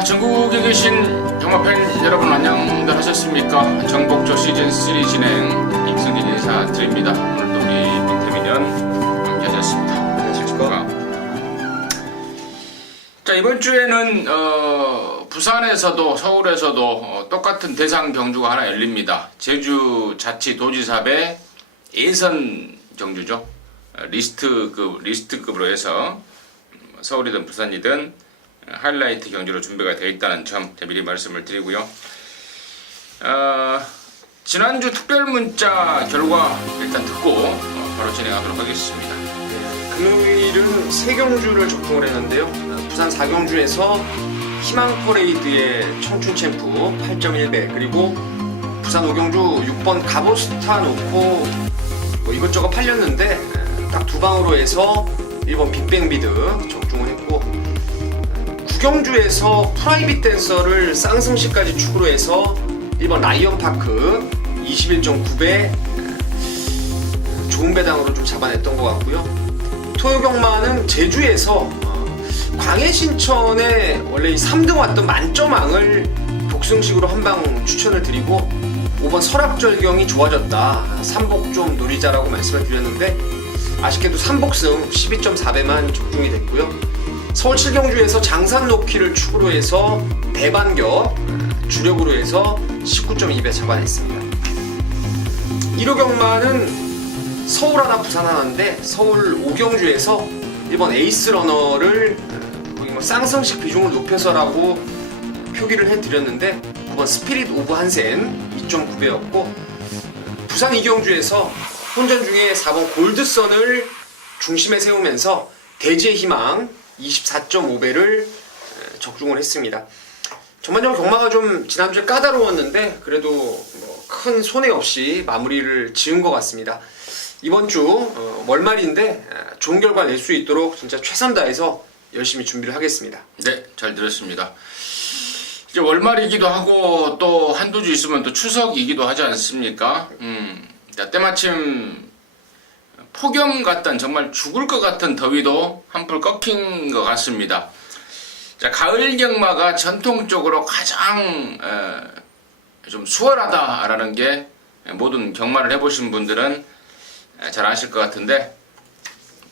자, 전국에 계신 영화팬 여러분 안녕들 하셨습니까? 정복조 시즌3 진행 임승진 인사드립니다. 오늘도 우리 민태민연 함께하셨습니다. 안녕하십니까? 자, 이번 주에는 부산에서도 서울에서도 똑같은 대상 경주가 하나 열립니다. 제주자치도지사배 예선 경주죠. 리스트급으로 해서 서울이든 부산이든 하이라이트 경주로 준비가 되어 있다는 점 미리 말씀을 드리고요. 지난주 특별문자 결과 일단 듣고 바로 진행하도록 하겠습니다. 금요일은 세 경주를 접종을 했는데요. 부산 4경주에서 희망퍼레이드의 청춘챔프 8.1배, 그리고 부산 5경주 6번 가보스타 놓고 이것저것 팔렸는데 딱 두 방으로 해서 1번 빅뱅비드 적중을 했고, 9경주에서 프라이빗 댄서를 쌍승시까지 축으로 해서 1번 라이언파크 21.9배 좋은 배당으로 좀 잡아냈던 것 같고요. 토요경마는 제주에서 광해신천에 원래 3등 왔던 만점왕을 복승식으로 한방 추천을 드리고, 5번 설악절경이 좋아졌다, 삼복 좀 노리자라고 말씀을 드렸는데 아쉽게도 삼복승 12.4배만 적중이 됐고요. 서울 7경주에서 장산놓기를 축으로 해서 대반격 주력으로 해서 19.2배 잡아냈습니다. 1호경마는 서울 하나 부산 하나인데, 서울 5경주에서 1번 에이스러너를 거기 쌍성식 비중을 높여서라고 표기를 해드렸는데 9번 스피릿 오브 한센 2.9배였고, 부산 2경주에서 혼전 중에 4번 골드선을 중심에 세우면서 대지의 희망 24.5배를 적중을 했습니다. 전반적으로 경마가 좀 지난주에 까다로웠는데 그래도 큰 손해 없이 마무리를 지은 것 같습니다. 이번 주 월말인데 좋은 결과 낼 수 있도록 진짜 최선 다해서 열심히 준비를 하겠습니다. 네, 잘 들었습니다. 이제 월말이기도 하고 또 한두 주 있으면 또 추석이기도 하지 않습니까? 자, 때마침 폭염 같던, 정말 죽을 것 같은 더위도 한풀 꺾인 것 같습니다. 자, 가을 경마가 전통적으로 가장 좀 수월하다라는 게 모든 경마를 해보신 분들은 잘 아실 것 같은데,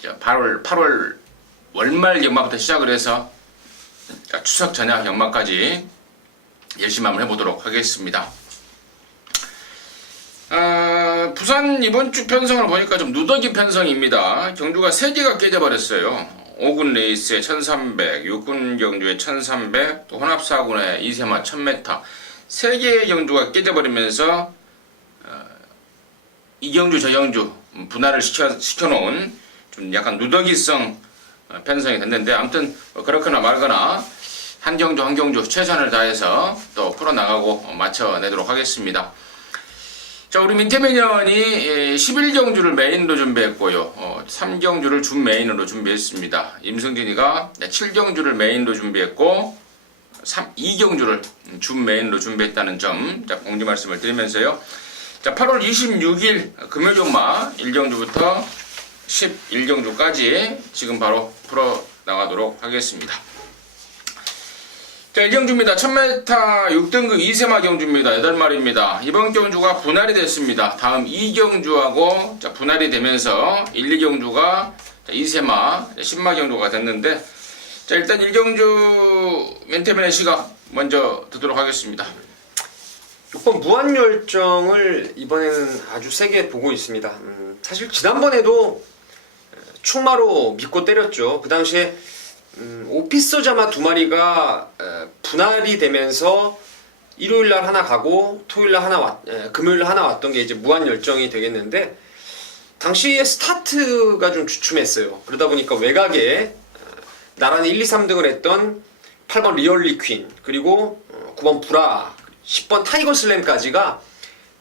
8월 월말 경마부터 시작을 해서 추석 전야 경마까지 열심히 한번 해보도록 하겠습니다. 부산 이번 주 편성을 보니까 좀 누더기 편성입니다. 경주가 3개가 깨져버렸어요. 5군 레이스에 1300, 6군 경주에 1300, 또 혼합 4군에 이세마 1000m 3개의 경주가 깨져버리면서 이 경주 저 경주 분할을 시켜놓은 좀 약간 누더기성 편성이 됐는데, 아무튼 그렇거나 말거나 한 경주 최선을 다해서 또 풀어나가고 맞춰내도록 하겠습니다. 자, 우리 민태민연이 11경주를 메인으로 준비했고요. 3경주를 준 메인으로 준비했습니다. 임승진이가 7경주를 메인으로 준비했고 2경주를 준 메인으로 준비했다는 점 공지 말씀을 드리면서요. 자, 8월 26일 금요일 경마 1경주부터 11경주까지 지금 바로 풀어나가도록 하겠습니다. 자, 1경주입니다. 1000m 6등급 이세마 경주입니다. 8마리입니다. 이번 경주가 분할이 됐습니다. 다음 2경주하고 분할이 되면서 1, 2경주가 이세마 10마 경주가 됐는데, 자, 일단 1경주 멘테맨의 시각 먼저 듣도록 하겠습니다. 6번 무한열정을 이번에는 아주 세게 보고 있습니다. 사실 지난번에도 충마로 믿고 때렸죠. 그 당시에 오피서 자마 2마리가 분할이 되면서 일요일날 하나 가고 토요일날 하나 금요일날 하나 왔던 게 이제 무한열정이 되겠는데, 당시에 스타트가 좀 주춤했어요. 그러다 보니까 외곽에 나란히 1, 2, 3등을 했던 8번 리얼리 퀸, 그리고 9번 브라, 10번 타이거 슬램까지가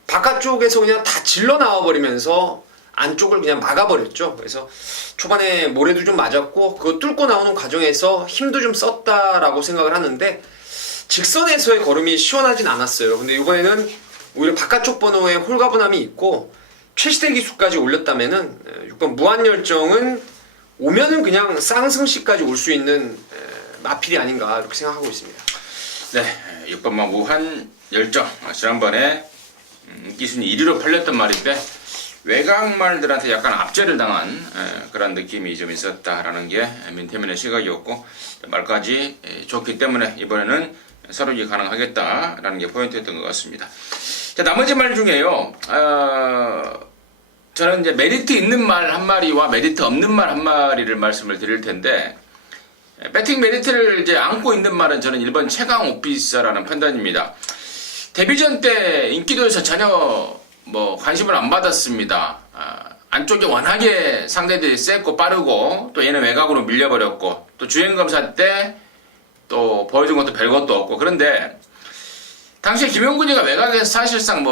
바깥쪽에서 그냥 다 질러 나와버리면서 안쪽을 그냥 막아버렸죠. 그래서 초반에 모래도 좀 맞았고 그거 뚫고 나오는 과정에서 힘도 좀 썼다라고 생각을 하는데, 직선에서의 걸음이 시원하진 않았어요. 근데 이번에는 오히려 바깥쪽 번호에 홀가분함이 있고 최시대 기수까지 올렸다면은 6번 무한열정은 오면은 그냥 쌍승시까지 올 수 있는 마필이 아닌가 이렇게 생각하고 있습니다. 네, 6번마 무한 열정. 지난번에 인기 순위 1위로 팔렸던 말인데 외곽말들한테 약간 압제를 당한 그런 느낌이 좀 있었다라는 게 민태민의 시각이었고, 말까지 좋기 때문에 이번에는 서로기 가능하겠다라는 게 포인트였던 것 같습니다. 자, 나머지 말 중에요. 저는 이제 메리트 있는 말 한 마리와 메리트 없는 말 한 마리를 말씀을 드릴 텐데, 배팅 메리트를 이제 안고 있는 말은 저는 1번 최강 오피서라는 판단입니다. 데뷔전 때 인기도에서 전혀 관심을 안 받았습니다. 안쪽에 워낙에 상대들이 셌고 빠르고, 또 얘는 외곽으로 밀려버렸고, 또 주행검사 때 또 보여준 것도 별것도 없고, 그런데 당시에 김용근이가 외곽에서 사실상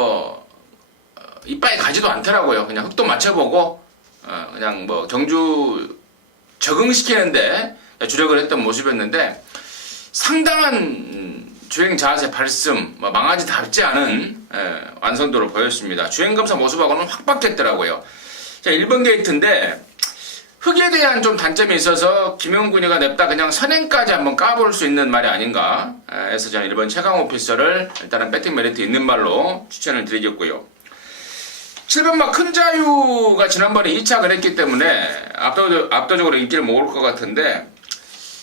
이빨이 가지도 않더라고요. 그냥 흙도 맞춰보고 그냥 경주 적응시키는데 주력을 했던 모습이었는데, 상당한 주행 자세 발씀, 망아지답지 않은 완성도를 보였습니다. 주행검사 모습하고는 확 바뀌었더라고요. 자, 1번 게이트인데 흙에 대한 좀 단점이 있어서 김용군이가 냅다 그냥 선행까지 한번 까볼 수 있는 말이 아닌가 해서 저는 1번 최강 오피서를 일단은 배팅 메리트 있는 말로 추천을 드리겠고요. 7번마 큰 자유가 지난번에 2착을 했기 때문에 압도적으로 인기를 모을 것 같은데,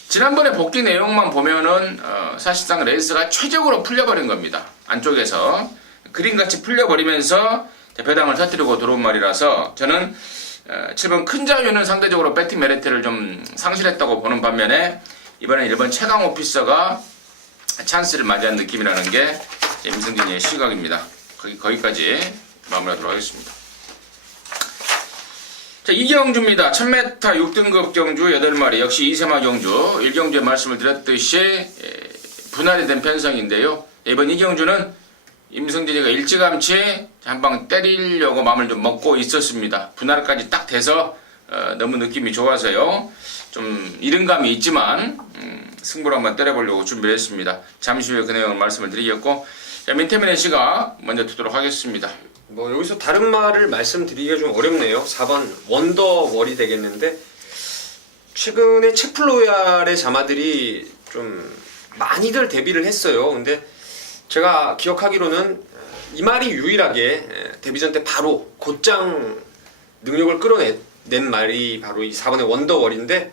지난번에 복귀 내용만 보면은 사실상 레이스가 최적으로 풀려버린 겁니다. 안쪽에서 그림같이 풀려버리면서 배당을 터뜨리고 들어온 말이라서 저는 7번 큰 자유는 상대적으로 배팅 메리트를 좀 상실했다고 보는 반면에, 이번에 1번 최강 오피서가 찬스를 맞이한 느낌이라는 게 임승진의 시각입니다. 거기까지 마무리하도록 하겠습니다. 자, 이경주입니다. 1000m 6등급 경주 8마리, 역시 이세마 경주. 1경주에 말씀을 드렸듯이 분할이 된 편성인데요. 이번 이경주는 임승진이가 일찌감치 한방 때리려고 마음을 좀 먹고 있었습니다. 분할까지 딱 돼서 너무 느낌이 좋아서요. 좀 이른감이 있지만 승부를 한번 때려보려고 준비를 했습니다. 잠시 후에 그 내용을 말씀을 드리겠고, 민태민의 시각 먼저 듣도록 하겠습니다. 여기서 다른 말을 말씀드리기가 좀 어렵네요. 4번 원더월이 되겠는데, 최근에 체플로얄의 자마들이 좀 많이들 데뷔를 했어요. 근데 제가 기억하기로는 이 말이 유일하게 데뷔전 때 바로 곧장 능력을 끌어낸 말이 바로 이 4번의 원더월인데,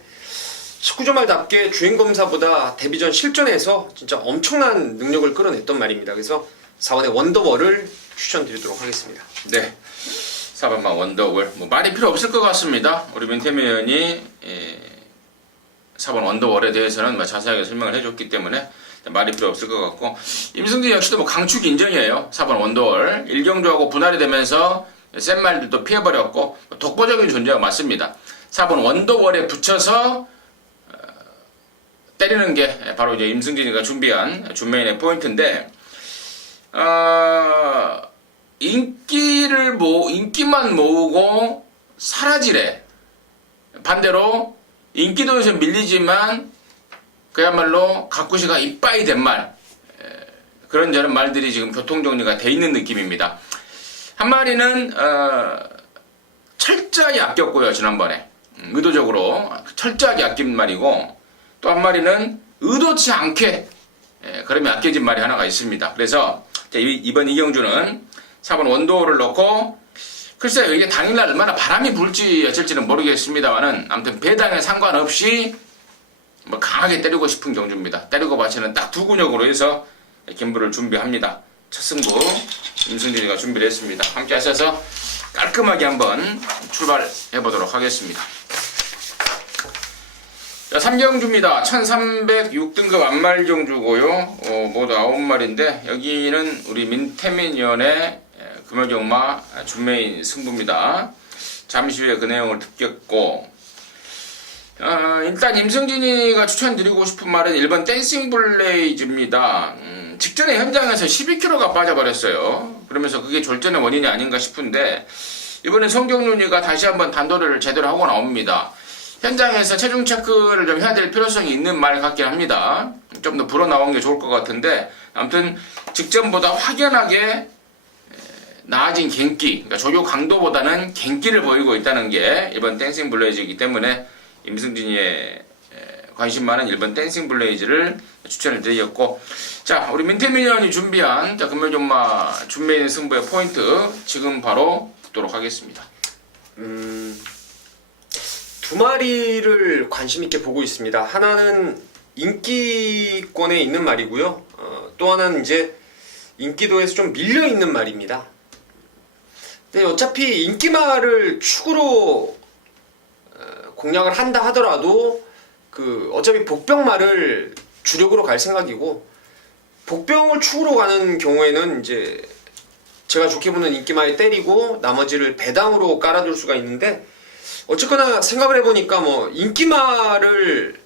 19조 말답게 주행검사보다 데뷔전 실전에서 진짜 엄청난 능력을 끌어냈던 말입니다. 그래서 4번의 원더월을 추천드리도록 하겠습니다. 네, 4번마 원더월 말이 필요 없을 것 같습니다. 우리 민태민 의원이 4번 원더월에 대해서는 자세하게 설명을 해줬기 때문에 말이 필요 없을 것 같고, 임승진 역시도 강축 인정이에요. 4번 원더월 1경주하고 분할이 되면서 센 말들도 피해버렸고 독보적인 존재가 맞습니다. 4번 원더월에 붙여서 때리는 게 바로 이제 임승진이가 준비한 준메인의 포인트인데, 인기만 모으고 사라지래. 반대로 인기도에서 밀리지만 그야말로 가꾸시가 이빠이 된 말, 그런 저런 말들이 지금 교통정리가 돼 있는 느낌입니다. 한 마리는 철저하게 아꼈고요. 지난번에 의도적으로 철저하게 아낀 말이고, 또 한 마리는 의도치 않게 그러면 아껴진 말이 하나가 있습니다. 그래서 이번 이경주는 4번 원도를 넣고, 글쎄요, 이게 당일날 얼마나 바람이 불지 어쩔지는 모르겠습니다만은, 아무튼 배당에 상관없이 강하게 때리고 싶은 경주입니다. 때리고 바치는 딱 두 근육으로 해서 김부를 준비합니다. 첫 승부 임승진이가 준비를 했습니다. 함께 하셔서 깔끔하게 한번 출발해 보도록 하겠습니다. 자, 3경주입니다. 1306등급 안말 경주고요. 모두 9마리인데 여기는 우리 민태민 위원의 금요경마 준메인 승부입니다. 잠시 후에 그 내용을 듣겠고, 일단 임승진이가 추천드리고 싶은 말은 1번 댄싱 블레이즈입니다. 직전에 현장에서 12kg가 빠져버렸어요. 그러면서 그게 졸전의 원인이 아닌가 싶은데, 이번에 성경윤이가 다시 한번 단도를 제대로 하고 나옵니다. 현장에서 체중 체크를 좀 해야 될 필요성이 있는 말 같긴 합니다. 좀 더 불어나온 게 좋을 것 같은데, 아무튼 직전보다 확연하게 나아진 갱기, 그러니까 조교 강도보다는 갱기를 보이고 있다는 게 이번 댄싱 블레이즈이기 때문에 임승진이의 관심 많은 1번 댄싱 블레이즈를 추천을 드렸고, 자, 우리 민태민현이 준비한 자, 금요전마 준비인 승부의 포인트 지금 바로 듣도록 하겠습니다. 두 마리를 관심 있게 보고 있습니다. 하나는 인기권에 있는 말이고요. 또 하나는 이제 인기도에서 좀 밀려 있는 말입니다. 근데 어차피 인기말을 축으로 공략을 한다 하더라도 어차피 복병말을 주력으로 갈 생각이고, 복병을 축으로 가는 경우에는 이제 제가 좋게 보는 인기말에 때리고 나머지를 배당으로 깔아둘 수가 있는데, 어쨌거나 생각을 해보니까 뭐 인기말을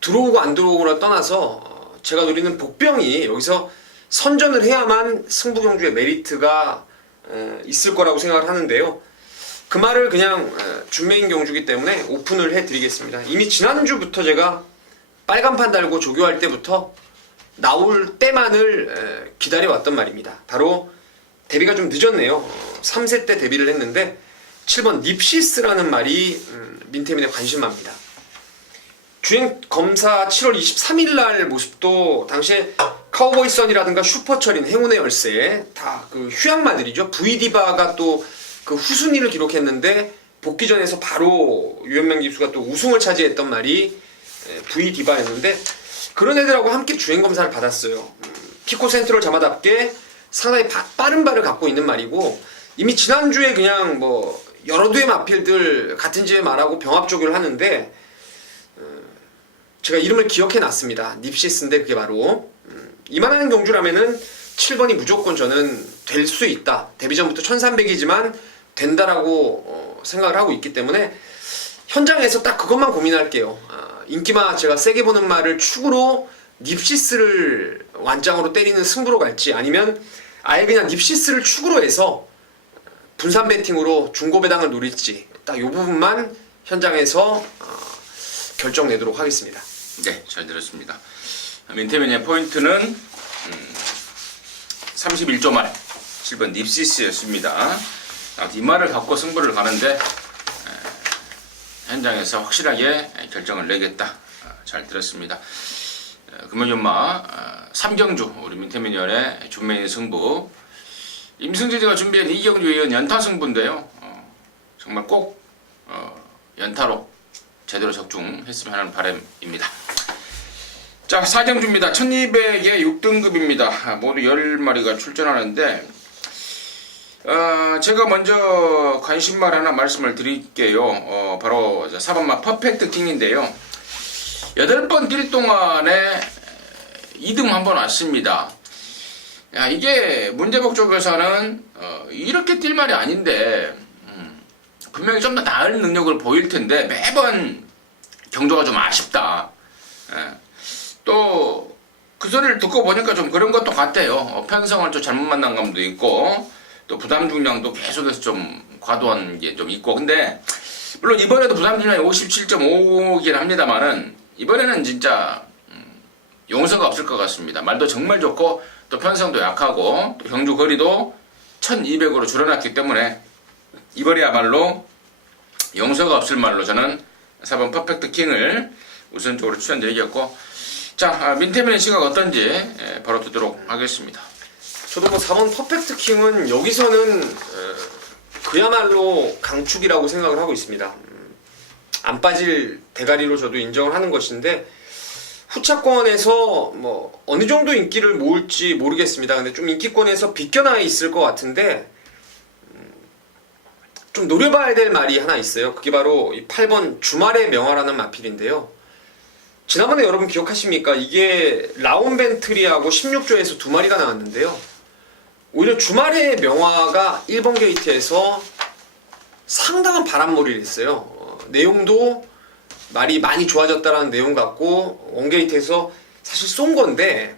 들어오고 안 들어오고를 떠나서 제가 노리는 복병이 여기서 선전을 해야만 승부 경주의 메리트가 있을 거라고 생각을 하는데요. 그 말을 그냥 준메인 경주기 때문에 오픈을 해드리겠습니다. 이미 지난주부터 제가 빨간판 달고 조교할 때부터 나올 때만을 기다려왔던 말입니다. 바로 데뷔가 좀 늦었네요. 3세 때 데뷔를 했는데 7번 닙시스라는 말이 민태민의 관심마입니다. 주행 검사 7월 23일 날 모습도 당시에 카우보이 선이라든가 슈퍼철인 행운의 열쇠 다 그 휴양마들이죠. V디바가 또 그 후순위를 기록했는데 복귀전에서 바로 유현명 기수가 또 우승을 차지했던 말이 V디바였는데, 그런 애들하고 함께 주행 검사를 받았어요. 피코 센트럴 자마답게 상당히 빠른 발을 갖고 있는 말이고, 이미 지난주에 그냥 뭐 여러 두의 마필들 같은 집에 말하고 병합 조교를 하는데 제가 이름을 기억해 놨습니다. 닙시스인데 그게 바로 이만한 경주라면은 7번이 무조건 저는 될 수 있다. 데뷔 전부터 1300이지만 된다라고 생각을 하고 있기 때문에 현장에서 딱 그것만 고민할게요. 인기마 제가 세게 보는 말을 축으로 닙시스를 완장으로 때리는 승부로 갈지, 아니면 아예 그냥 닙시스를 축으로 해서 분산 배팅으로 중고 배당을 노릴지, 딱 이 부분만 현장에서 결정 내도록 하겠습니다. 네, 잘 들었습니다. 민태민의 포인트는 31조 말 7번 닙시스였습니다. 이 말을 갖고 승부를 가는데 현장에서 확실하게 결정을 내겠다. 잘 들었습니다. 금요전마 3경주 우리 민태민연의 준메인 승부, 임승재가 준비한 2경주에 이은 연타 승부인데요. 정말 꼭 연타로 제대로 적중했으면 하는 바람입니다. 자, 4경주입니다. 1200의 6등급입니다. 모두 10마리가 출전하는데, 제가 먼저 관심말 하나 말씀을 드릴게요. 바로 4번마 퍼펙트 킹인데요. 8번 뛸 동안에 2등 한번 왔습니다. 야, 이게 문제복 쪽에서는 이렇게 뛸 말이 아닌데, 분명히 좀 더 나은 능력을 보일 텐데 매번 경조가 좀 아쉽다. 또 그 소리를 듣고 보니까 좀 그런 것도 같아요. 편성을 좀 잘못 만난 감도 있고, 또 부담 중량도 계속해서 좀 과도한 게 좀 있고. 근데 물론 이번에도 부담 중량이 57.5긴 합니다만은 이번에는 진짜 용서가 없을 것 같습니다. 말도 정말 좋고 또 편성도 약하고 또 경주 거리도 1200으로 줄여놨기 때문에 이번에야말로 용서가 없을 말로 저는 4번 퍼펙트 킹을 우선적으로 추천드리겠고, 자, 민태민의 시각 어떤지 바로 듣도록 하겠습니다. 저도 뭐 4번 퍼펙트 킹은 여기서는 그야말로 강축이라고 생각을 하고 있습니다. 안 빠질 대가리로 저도 인정을 하는 것인데, 후차권에서 뭐 어느 정도 인기를 모을지 모르겠습니다. 근데 좀 인기권에서 비껴나 있을 것 같은데, 좀 노려봐야 될 말이 하나 있어요. 그게 바로 이 8번 주말의 명화라는 마필인데요. 지난번에 여러분 기억하십니까? 이게 라온벤트리하고 16조에서 2마리가 나왔는데요. 오히려 주말의 명화가 1번 게이트에서 상당한 바람몰이를 했어요. 내용도 말이 많이 좋아졌다라는 내용 같고, 원게이트에서 사실 쏜 건데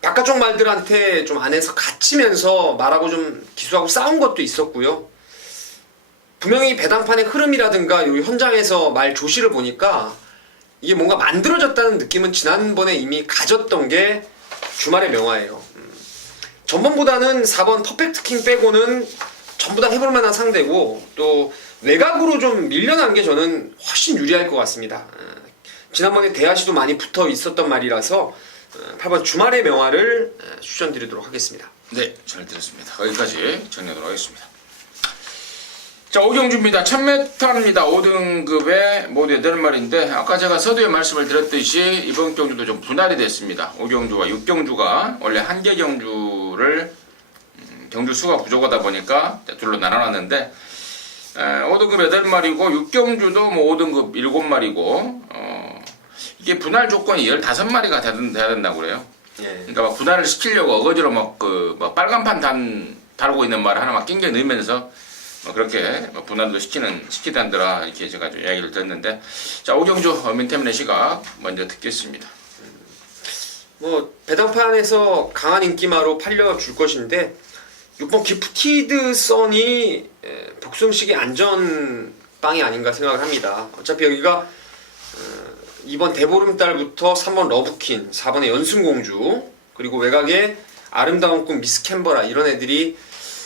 바깥쪽 말들한테 좀 안에서 갇히면서 말하고 좀 기수하고 싸운 것도 있었고요. 분명히 배당판의 흐름이라든가 요 현장에서 말 조시를 보니까 이게 뭔가 만들어졌다는 느낌은 지난번에 이미 가졌던 게 주말의 명화예요. 전번보다는 4번 퍼펙트 킹 빼고는 전부 다 해볼 만한 상대고, 또 외곽으로 좀 밀려난 게 저는 훨씬 유리할 것 같습니다. 지난번에 대하시도 많이 붙어 있었던 말이라서 8번 주말의 명화를 추천드리도록 하겠습니다. 네, 잘 들었습니다. 여기까지 정리하도록 하겠습니다. 자, 오경주입니다. 1000m입니다. 5등급의 모두 8마리인데 아까 제가 서두에 말씀을 드렸듯이 이번 경주도 좀 분할이 됐습니다. 5경주와 6경주가 원래 한 개 경주를 경주 수가 부족하다 보니까 둘로 나눠놨는데 5등급 8마리고 6경주도 뭐 5등급 7마리고 이게 분할 조건이 15마리가 돼야 된다고 그래요. 예. 그러니까 막 분할을 시키려고 어거지로 막 빨간판 달고 있는 말을 하나 막 낑겨 넣으면서 그렇게 분할도 시키단더라 이렇게 제가 좀 이야기를 듣는데, 자, 오경주 민태민의 시각 먼저 듣겠습니다. 뭐 배당판에서 강한 인기마로 팔려줄 것인데 6번 기프티드 선이 복승식의 안전빵이 아닌가 생각을 합니다. 어차피 여기가 이번 대보름달부터 3번 러브퀸, 4번의 연순공주, 그리고 외곽에 아름다운 꿈 미스 캔버라 이런 애들이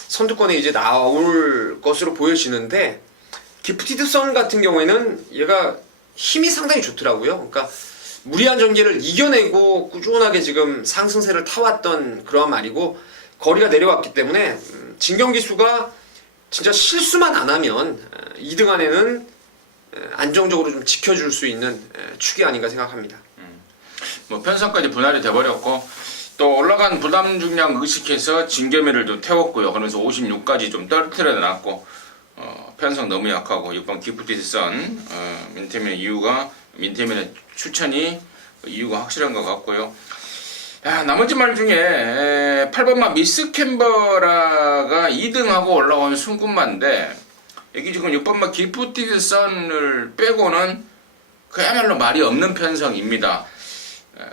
선두권에 이제 나올 것으로 보여지는데, 기프티드 선 같은 경우에는 얘가 힘이 상당히 좋더라고요. 그러니까 무리한 전개를 이겨내고 꾸준하게 지금 상승세를 타왔던 그러한 말이고, 거리가 내려왔기 때문에 진경기수가 진짜 실수만 안 하면 2등 안에는 안정적으로 좀 지켜줄 수 있는 축이 아닌가 생각합니다. 뭐 편성까지 분할이 돼버렸고, 또 올라간 부담 중량 의식해서 진겸이를 좀 태웠고요. 그러면서 56까지 좀 떨어뜨려놨고, 편성 너무 약하고 6번 기프티드 선 민태민의 이유가, 민태민의 추천이 이유가 확실한 것 같고요. 나머지 말 중에 8번마 미스 캔버라가 2등하고 올라온 순군마인데, 여기 지금 6번마 기프티드 선을 빼고는 그야말로 말이 없는 편성입니다.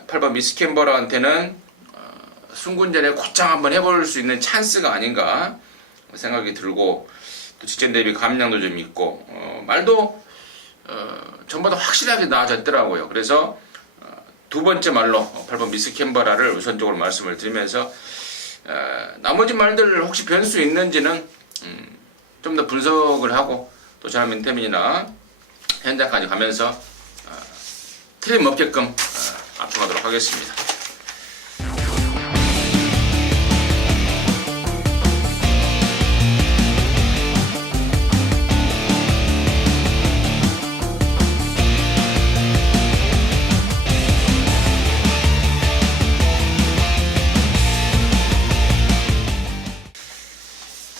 8번 미스 캔버라한테는 순군전에 곧장 한번 해볼 수 있는 찬스가 아닌가 생각이 들고, 또 직전 대비 감량도 좀 있고, 말도 전보다 확실하게 나아졌더라고요. 그래서 두 번째 말로 8번 미스 캔버라를 우선적으로 말씀을 드리면서, 나머지 말들 혹시 변수 있는지는 좀 더 분석을 하고, 또 저는 민태민이나 현장까지 가면서 틀림없게끔 압축하도록 하겠습니다.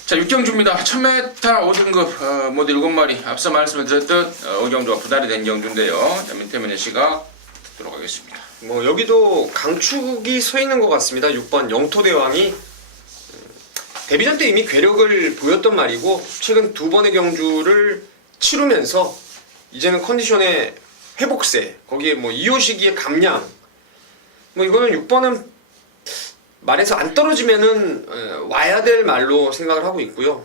자, 6경주입니다. 1000m 5등급 모두 7마리. 앞서 말씀을 드렸듯 5경주가 분할이 된 경주인데요. 민태민의 시각 듣도록 하겠습니다. 뭐 여기도 강축이 서 있는 것 같습니다. 6번 영토대왕이 데뷔전 때 이미 괴력을 보였던 말이고, 최근 두 번의 경주를 치르면서 이제는 컨디션의 회복세, 거기에 뭐 2호 시기의 감량, 뭐 이거는 6번은 말에서 안 떨어지면은 와야 될 말로 생각을 하고 있고요.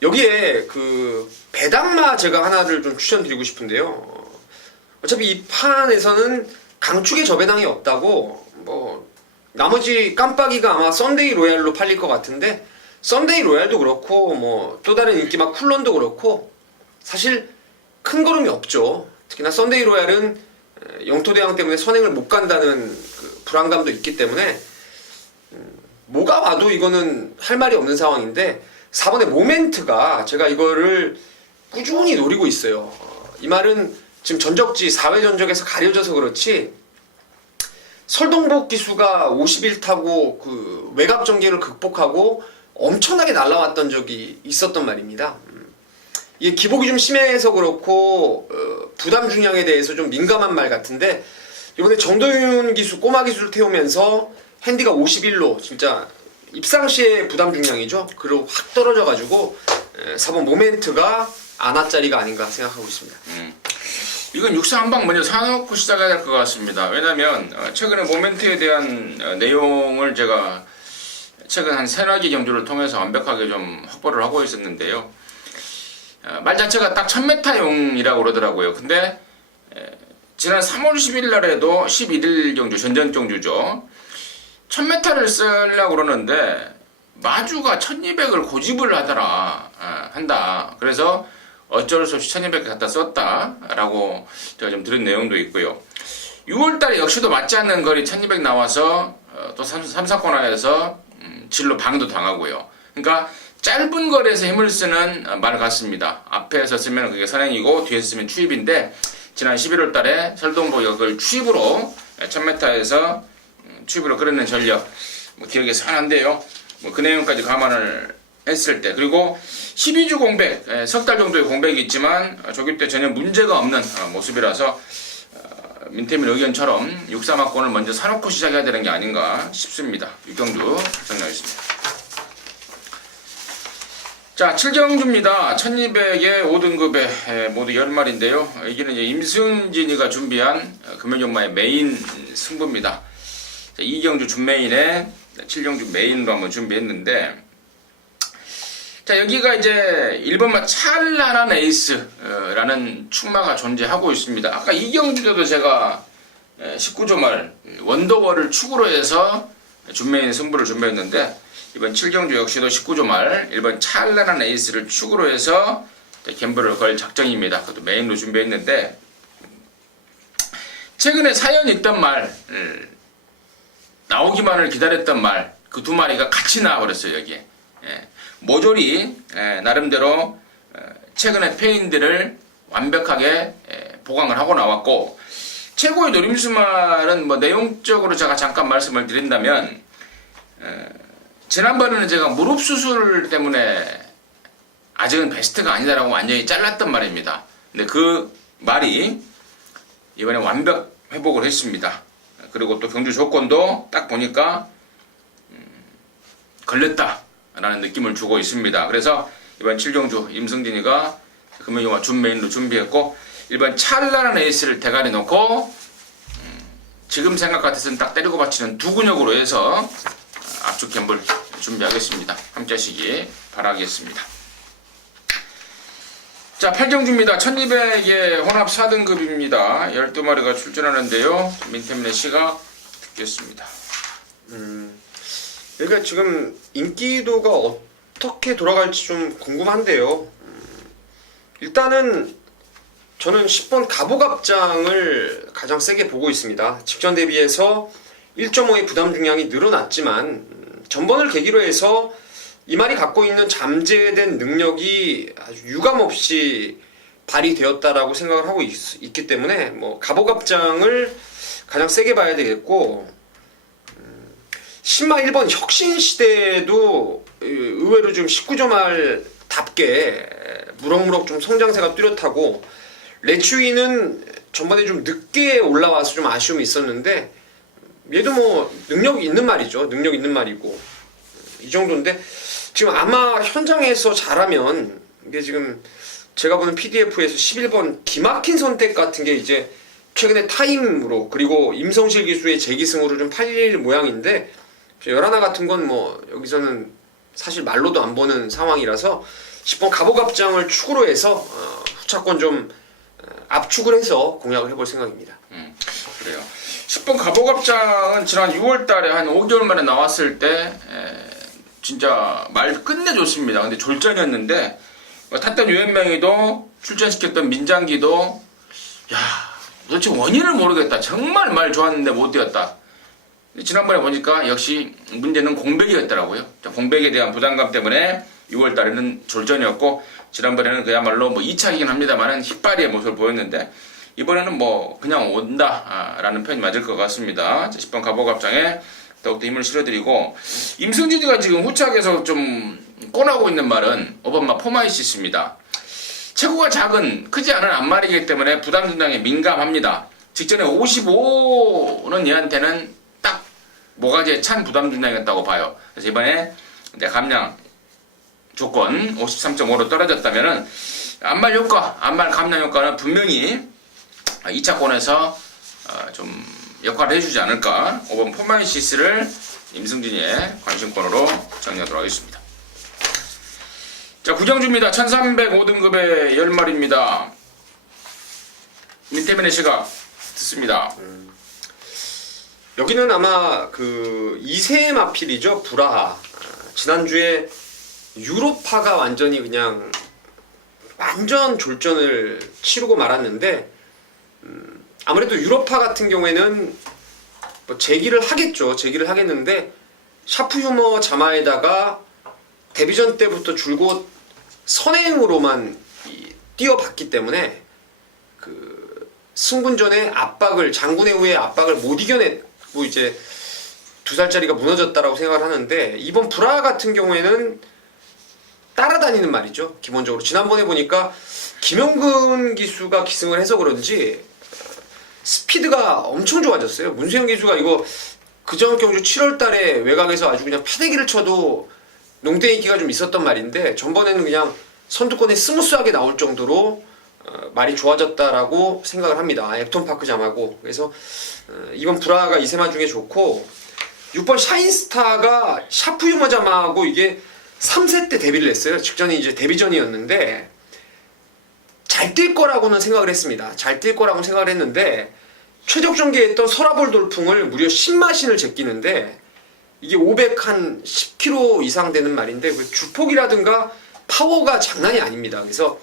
여기에 그 배당마 제가 하나를 좀 추천드리고 싶은데요. 어차피 이 판에서는 강축의 저배당이 없다고, 뭐 나머지 깜빡이가 아마 썬데이 로얄로 팔릴 것 같은데, 썬데이 로얄도 그렇고 뭐 또 다른 인기막 쿨런도 그렇고 사실 큰 걸음이 없죠. 특히나 썬데이 로얄은 영토대왕 때문에 선행을 못 간다는 그 불안감도 있기 때문에 뭐가 와도 이거는 할 말이 없는 상황인데, 4번의 모멘트가 제가 이거를 꾸준히 노리고 있어요. 이 말은 지금 전적지 4회 전적에서 가려져서 그렇지, 설동복 기수가 50일 타고 그 외곽 전개를 극복하고 엄청나게 날아왔던 적이 있었던 말입니다. 이게 기복이 좀 심해서 그렇고 부담 중량에 대해서 좀 민감한 말 같은데, 이번에 정도윤 기수 꼬마 기수를 태우면서 핸디가 51로 진짜 입상시의 부담 중량이죠. 그리고 확 떨어져가지고 4번 모멘트가 아나짜리가 아닌가 생각하고 있습니다. 이건 육상 한방 먼저 사놓고 시작해야 될 것 같습니다. 왜냐면 최근에 모멘트에 대한 내용을 제가 최근 한 세나 개 경주를 통해서 완벽하게 좀 확보를 하고 있었는데요. 말 자체가 딱 1000m용이라고 그러더라고요. 근데 지난 3월 10일 날에도 11일 경주, 전전 경주죠. 1000m를 쓰려고 그러는데 마주가 1200을 고집을 한다. 그래서 어쩔 수 없이 1200개 갖다 썼다라고 제가 좀 들은 내용도 있고요. 6월달에 역시도 맞지 않는 거리 1200 나와서 또 삼사코너에서 진로 방도 당하고요. 그러니까 짧은 거리에서 힘을 쓰는 말 같습니다. 앞에서 쓰면 그게 선행이고 뒤에서 쓰면 추입인데 지난 11월 달에 설동보역을 추입으로 1000m에서 추입으로 끌어낸 전력 기억이 선한데요. 그 내용까지 감안을 했을 때 그리고 12주 공백, 석 달 정도의 공백이 있지만 조기 때 전혀 문제가 없는 모습이라서 민태민 의견처럼 6-3학권을 먼저 사놓고 시작해야 되는 게 아닌가 싶습니다. 유경주 정리하겠습니다. 자, 7경주입니다. 1200의 5등급에 모두 10마리인데요. 여기는 이제 임승진이가 준비한 금연용마의 메인 승부입니다. 2경주 준메인에 7경주 메인으로 한번 준비했는데, 자, 여기가 이제 1번마 찬란한 에이스라는 축마가 존재하고 있습니다. 아까 2경주 때도 제가 19조 말 원더월을 축으로 해서 준메인 승부를 준비했는데, 이번 7경주 역시도 19조 말 1번 찬란한 에이스를 축으로 해서 갬블을 걸 작정입니다. 그것도 메인으로 준비했는데, 최근에 사연 있던 말, 나오기만을 기다렸던 말, 그 두 마리가 같이 나와버렸어요. 여기에 모조리 나름대로 최근에 페인들을 완벽하게 보강을 하고 나왔고, 최고의 노림수말은 뭐 내용적으로 제가 잠깐 말씀을 드린다면, 지난번에는 제가 무릎 수술 때문에 아직은 베스트가 아니다라고 완전히 잘랐던 말입니다. 근데 그 말이 이번에 완벽 회복을 했습니다. 그리고 또 경주 조건도 딱 보니까 걸렸다라는 느낌을 주고 있습니다. 그래서 이번 7경주 임승진이가 금연용마 준메인으로 준비했고, 일반 찬란한 에이스를 대가리 놓고 지금 생각 같아서는 딱 때리고 받치는 두 근육으로 해서 압축 갬블 준비하겠습니다. 함께 하시기 바라겠습니다. 자, 8경주입니다. 1200의 혼합 4등급입니다. 12마리가 출전하는데요. 민태민의 시각 듣겠습니다. 그러니까 지금 인기도가 어떻게 돌아갈지 좀 궁금한데요. 일단은 저는 10번 가보갑장을 가장 세게 보고 있습니다. 직전 대비해서 1.5의 부담 중량이 늘어났지만 전번을 계기로 해서 이 말이 갖고 있는 잠재된 능력이 아주 유감없이 발휘되었다라고 생각을 하고 있기 때문에 뭐 가보갑장을 가장 세게 봐야 되겠고, 신마 1번 혁신시대도 의외로 좀 19조 말답게 무럭무럭 좀 성장세가 뚜렷하고, 레츄이는 전번에 좀 늦게 올라와서 좀 아쉬움이 있었는데 얘도 뭐 능력이 있는 말이죠. 능력 있는 말이고 이 정도인데, 지금 아마 현장에서 잘하면 이게 지금 제가 보는 PDF에서 11번 기막힌 선택 같은 게 이제 최근에 타임으로 그리고 임성실 기수의 재기승으로 좀 팔릴 모양인데, 열하나 같은 건 뭐 여기서는 사실 말로도 안 보는 상황이라서 10번 가보갑장을 축으로 해서 후차권 좀 압축을 해서 공략을 해볼 생각입니다. 그래요. 10번 가보갑장은 지난 6월 달에 한 5개월 만에 나왔을 때 진짜 말 끝내줬습니다. 근데 졸전이었는데 탔던 유현명이도 출전시켰던 민장기도 도대체 원인을 모르겠다. 정말 말 좋았는데 못 뛰었다. 지난번에 보니까 역시 문제는 공백이었더라고요. 공백에 대한 부담감 때문에 6월 달에는 졸전이었고, 지난번에는 그야말로 뭐 2차이긴 합니다만은 힙발이의 모습을 보였는데, 이번에는 뭐 그냥 온다라는 표현이 맞을 것 같습니다. 10번 가보갑장에 더욱더 힘을 실어드리고, 임승진이가 지금 후착에서 좀 꼬나고 있는 말은 5번마 포마이시스입니다. 체구가 작은 크지 않은 앞말이기 때문에 부담 중량에 민감합니다. 직전에 55는 얘한테는 딱 모가지에 찬 부담 중량이었다고 봐요. 그래서 이번에 이제 감량 조건 53.5로 떨어졌다면은 앞말 효과, 앞말 감량 효과는 분명히 2차권에서 좀 역할을 해주지 않을까. 5번 포마이시스를 임승진이의 관심권으로 정리하도록 하겠습니다. 자, 9경주입니다. 1305등급의 10마리입니다. 민태민의 시각 듣습니다. 여기는 아마 그 2세 마필이죠. 불화하. 지난주에 유로파가 완전히 그냥 완전 졸전을 치르고 말았는데 아무래도 유럽파 같은 경우에는 뭐 제기를 하겠죠. 제기를 하겠는데 샤프 유머 자마에다가 데뷔전 때부터 줄곧 선행으로만 뛰어봤기 때문에 그 승군전의 압박을 장군의 후의 압박을 못 이겨냈고 이제 2살짜리가 무너졌다라고 생각을 하는데 이번 브라 같은 경우에는 따라다니는 말이죠. 기본적으로 지난번에 보니까 김영근 기수가 기승을 해서 그런지 스피드가 엄청 좋아졌어요. 문세영 기수가 이거 그전 경주 7월달에 외곽에서 아주 그냥 패대기를 쳐도 농대 인기가 좀 있었던 말인데 전번에는 그냥 선두권에 스무스하게 나올 정도로 말이 좋아졌다라고 생각을 합니다. 앱톤파크 잠하고. 그래서 이번 브라가 이세마 중에 좋고 6번 샤인스타가 샤프 유머 잠하고 이게 3세 때 데뷔를 했어요. 직전이 이제 데뷔전이었는데 잘 뛸 거라고는 생각을 했습니다. 잘 뛸 거라고 생각을 했는데 최적 전개했던 서라볼 돌풍을 무려 10마신을 제끼는데 이게 500 한 10km 이상 되는 말인데 그 주폭이라든가 파워가 장난이 아닙니다. 그래서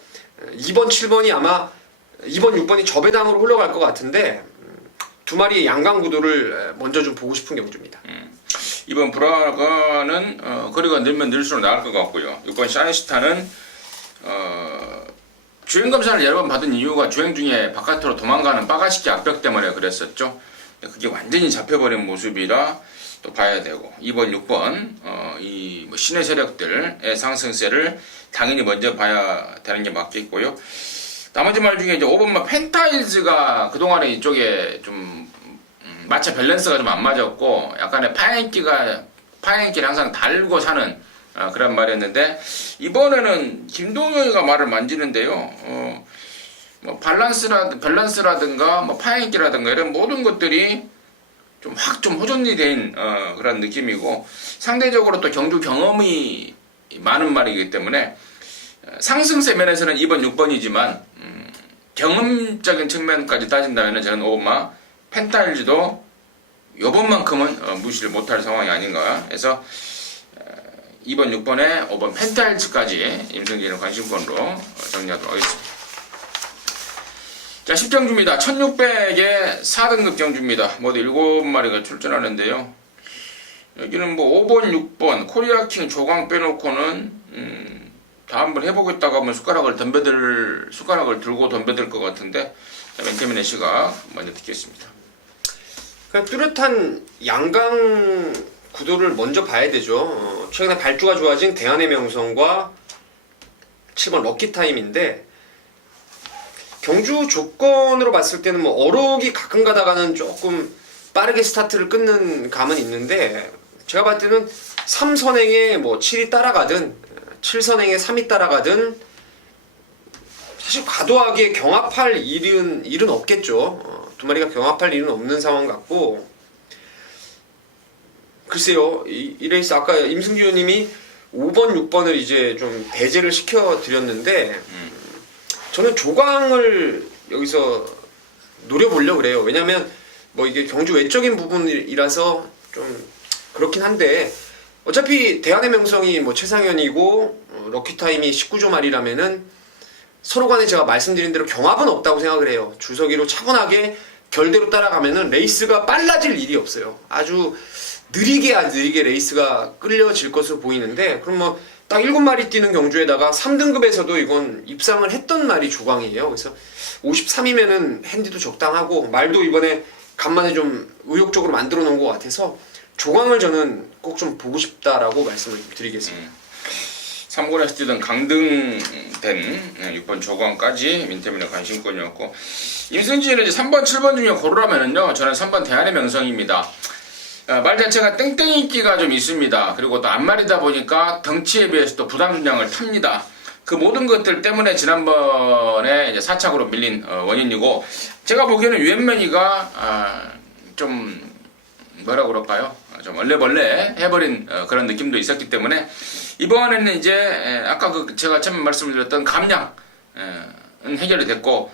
2번, 7번이 아마 2번, 6번이 저배당으로 흘러갈 것 같은데 두 마리의 양강 구도를 먼저 좀 보고 싶은 경주입니다. 이번 브라가는 거리가 늘면 늘수록 나을 것 같고요. 6번 샤인스타는 주행 검사를 여러 번 받은 이유가 주행 중에 바깥으로 도망가는 빠가시키 압력 때문에 그랬었죠. 그게 완전히 잡혀버린 모습이라 또 봐야 되고 2번, 6번 이 뭐 신의 세력들의 상승세를 당연히 먼저 봐야 되는 게 맞겠고요. 나머지 말 중에 이제 5번만 펜타일즈가 그동안에 이쪽에 좀 마차 밸런스가 좀 안 맞았고 약간의 파행기를 항상 달고 사는 그런 말이었는데 이번에는 김동영이가 말을 만지는데요. 뭐 밸런스라든가 뭐 파행기라든가 이런 모든 것들이 좀 확 좀 호전이 된 그런 느낌이고 상대적으로 또 경주 경험이 많은 말이기 때문에 상승세 면에서는 2번, 6번이지만 경험적인 측면까지 따진다면 저는 5번마 펜타일즈도 요번만큼은 무시를 못할 상황이 아닌가 해서 2번, 6번에 5번 펜타일즈까지 임승진의 관심권으로 정리하도록 하겠습니다. 자, 10경주입니다. 1600의 4등급 경주입니다. 모두 7마리가 출전하는데요. 여기는 뭐 5번, 6번 코리아킹 조강 빼놓고는 다 한번 해보겠다고 하면 숟가락을 들고 덤벼들 것 같은데 멘테민의 시각 먼저 듣겠습니다. 그냥 뚜렷한 양강 구도를 먼저 봐야 되죠. 최근에 발주가 좋아진 대한의 명성과 7번 럭키타임인데 경주 조건으로 봤을 때는 뭐 어록이 가끔 가다가는 조금 빠르게 스타트를 끊는 감은 있는데 제가 봤을 때는 3선행에 뭐 7이 따라가든 7선행에 3이 따라가든 사실 과도하게 경합할 일은 없겠죠. 두 마리가 경합할 일은 없는 상황 같고 글쎄요. 이 레이스 아까 임승주 의원님이 5번, 6번을 이제 좀 배제를 시켜드렸는데 저는 조강을 여기서 노려보려고 그래요. 왜냐면 뭐 이게 경주 외적인 부분이라서 좀 그렇긴 한데 어차피 대한의 명성이 뭐 최상현이고 럭키타임이 19조 말이라면은 서로 간에 제가 말씀드린 대로 경합은 없다고 생각을 해요. 줄서기로 차분하게 결대로 따라가면은 레이스가 빨라질 일이 없어요. 아주 느리게 레이스가 끌려질 것으로 보이는데 그럼 뭐 딱 7마리 뛰는 경주에다가 3등급에서도 이건 입상을 했던 말이 조강이에요. 그래서 53이면은 핸디도 적당하고 말도 이번에 간만에 좀 의욕적으로 만들어 놓은 것 같아서 조강을 저는 꼭 좀 보고 싶다라고 말씀을 드리겠습니다. 3군에서 뛰던 강등된 6번 조광까지 민태민의 관심권이었고 임승진은 이제 3번, 7번 중에 고르라면은요 저는 3번 대한의 명성입니다. 말 자체가 땡땡 인기가 좀 있습니다. 그리고 또 앞말이다 보니까 덩치에 비해서 또 부담량을 탑니다. 그 모든 것들 때문에 지난번에 이제 4착으로 밀린 원인이고 제가 보기에는 유엔맨이가 좀 뭐라 그럴까요? 좀 얼레벌레 해버린 그런 느낌도 있었기 때문에 이번에는 이제 아까 제가 처음에 말씀을 드렸던 감량은 해결이 됐고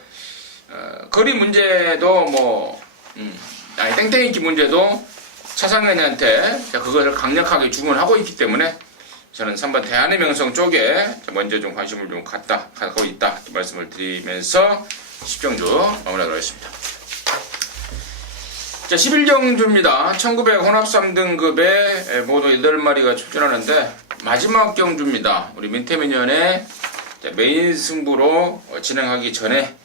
거리 문제도 뭐 땡땡인기 문제도 차상현한테 그것을 강력하게 주문하고 있기 때문에 저는 3번 대한의 명성 쪽에 먼저 좀 관심을 좀 갖고 있다 이렇게 말씀을 드리면서 10경주 마무리하도록 하겠습니다. 자, 11경주입니다. 1900 혼합 3등급에 모두 8마리가 출전하는데 마지막 경주입니다. 우리 민태민연의 메인 승부로 진행하기 전에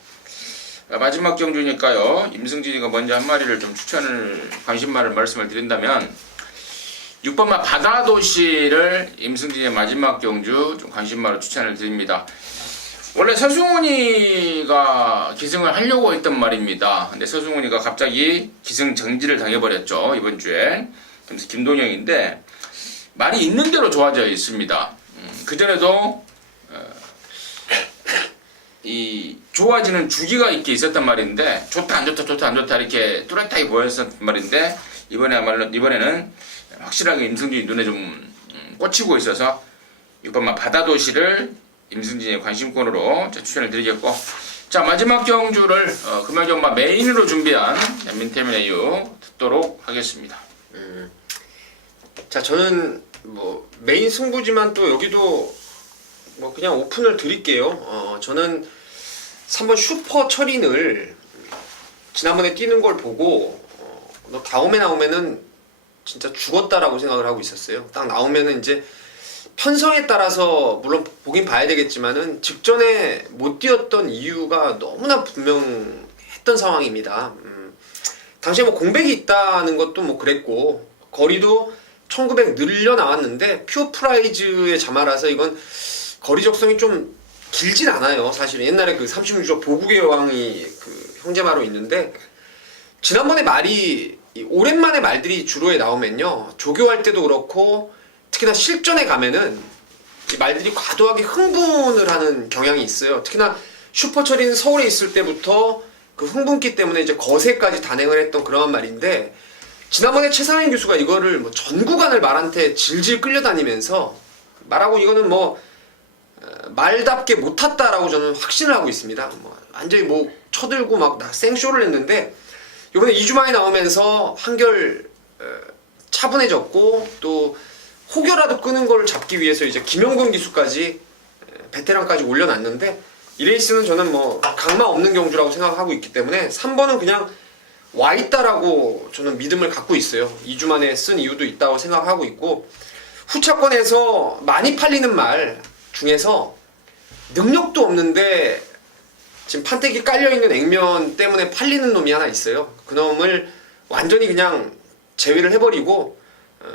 마지막 경주니까요. 임승진이가 먼저 한 마리를 좀 관심마를 말씀을 드린다면 6번마 바다도시를 임승진의 마지막 경주 좀 관심마로 추천을 드립니다. 원래 서승훈이가 기승을 하려고 했던 말입니다. 근데 서승훈이가 갑자기 기승 정지를 당해버렸죠. 이번 주에. 그래서 김동영인데 말이 있는 대로 좋아져 있습니다. 그전에도 이 좋아지는 주기가 있게 있었단 말인데 좋다 안 좋다 좋다 안 좋다 이렇게 뚜렷하게 보였었단 말인데 이번에는 확실하게 임승진이 눈에 좀 꽂히고 있어서 6번마 바다도시를 임승진의 관심권으로 추천을 드리겠고, 자 마지막 경주를 금화경마 메인으로 준비한 민태민의 이유 듣도록 하겠습니다. 자, 저는 뭐 메인 승부지만 또 여기도 뭐 그냥 오픈을 드릴게요. 저는 3번 슈퍼 철인을 지난번에 뛰는 걸 보고 너 다음에 나오면은 진짜 죽었다라고 생각을 하고 있었어요. 딱 나오면은 이제 편성에 따라서 물론 보긴 봐야 되겠지만은 직전에 못 뛰었던 이유가 너무나 분명했던 상황입니다. 당시에 뭐 공백이 있다는 것도 뭐 그랬고 거리도 1900 늘려 나왔는데 퓨어 프라이즈의 자마라서 이건 거리 적성이 좀 길진 않아요. 사실 옛날에 그 36조 보국의 여왕이 그 형제마로 있는데 지난번에 말이 오랜만에 말들이 주로에 나오면요 조교할 때도 그렇고 특히나 실전에 가면은 이 말들이 과도하게 흥분을 하는 경향이 있어요. 특히나 슈퍼철인 서울에 있을 때부터 그 흥분기 때문에 이제 거세까지 단행을 했던 그러한 말인데 지난번에 최상현 교수가 이거를 뭐 전 구간을 말한테 질질 끌려다니면서 말하고 이거는 뭐 말답게 못 탔다라고 저는 확신을 하고 있습니다. 뭐 완전히 뭐 쳐들고 막 생쇼를 했는데 이번에 2주 만에 나오면서 한결 차분해졌고 또 혹여라도 끄는 걸 잡기 위해서 이제 김용근 기수까지 베테랑까지 올려놨는데 이 레이스는 저는 뭐 강마 없는 경주라고 생각하고 있기 때문에 3번은 그냥 와있다라고 저는 믿음을 갖고 있어요. 2주 만에 쓴 이유도 있다고 생각하고 있고 후차권에서 많이 팔리는 말 중에서 능력도 없는데 지금 판때기 깔려있는 액면 때문에 팔리는 놈이 하나 있어요. 그 놈을 완전히 그냥 제외를 해버리고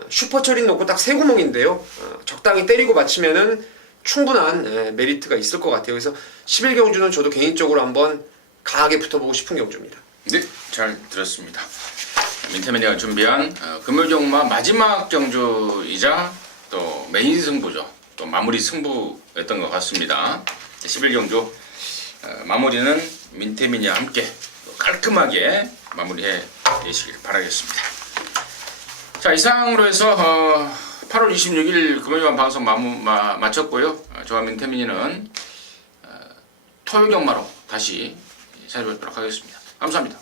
슈퍼철인 놓고 딱 세 구멍인데요. 적당히 때리고 맞추면은 충분한 메리트가 있을 것 같아요. 그래서 11경주는 저도 개인적으로 한번 강하게 붙어보고 싶은 경주입니다. 네, 잘 들었습니다. 민태민이가 준비한 금요경마 마지막 경주이자 또 메인 승부죠. 또 마무리 승부였던 것 같습니다. 11경주 마무리는 민태민이와 함께 깔끔하게 마무리해 주시길 바라겠습니다. 자, 이상으로 해서 8월 26일 금요일반 방송 마쳤고요. 저와 민태민이는 토요경마로 다시 찾아뵙도록 하겠습니다. 감사합니다.